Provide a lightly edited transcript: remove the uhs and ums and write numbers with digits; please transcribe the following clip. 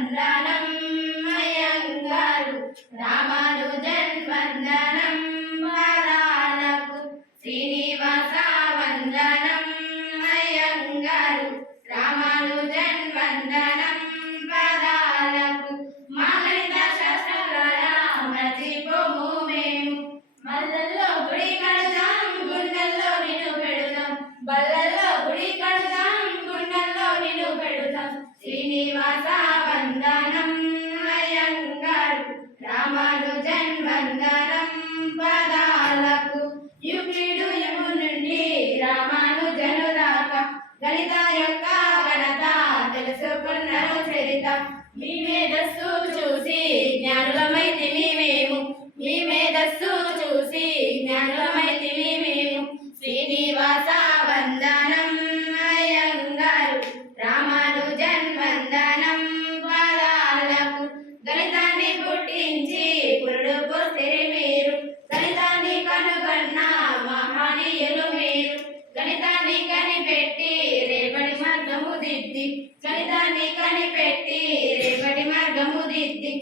వందనం అయ్యంగారు రామానుజన్ వందనం పాదాలకు శ్రీనివాస వందనం అయ్యంగారు రామానుజన్ వందనం పాదాలకు మా గణిత శాస్త్రాల మర్చిపోము మేము మల్లల్లో గుడి కడతాం గుండెల్లో నిన్ను పెడతాం బల్లల్లో గుడి కడతాం గుండెల్లో నిన్ను పెడతాం శ్రీనివాస వందనం అయ్యంగారు రామానుజన్ వందనం పదాలకు యుక్తుడు నుండి రామానుజను దాకా గణిత యొక్క ఘనత తెలుసుకున్నాను చరిత మీ మేధస్సు చూసి జ్ఞానులమైతివి మేము మీ మేధస్సు చూసి జ్ఞానులమైతివి మేము శ్రీనివాస వందనం అయ్యంగారు రామానుజన్ వందనం పదాలకు గణితాన్ని పుట్టించి పురుడు పోసిరి మీరు గణితాన్ని కనుగొన్న మహనీయులు మీరు గణితాన్ని కనిపెట్టి రేపటి మార్గము దిద్ది గణితాన్ని కనిపెట్టి రేపటి మార్గము దిద్ది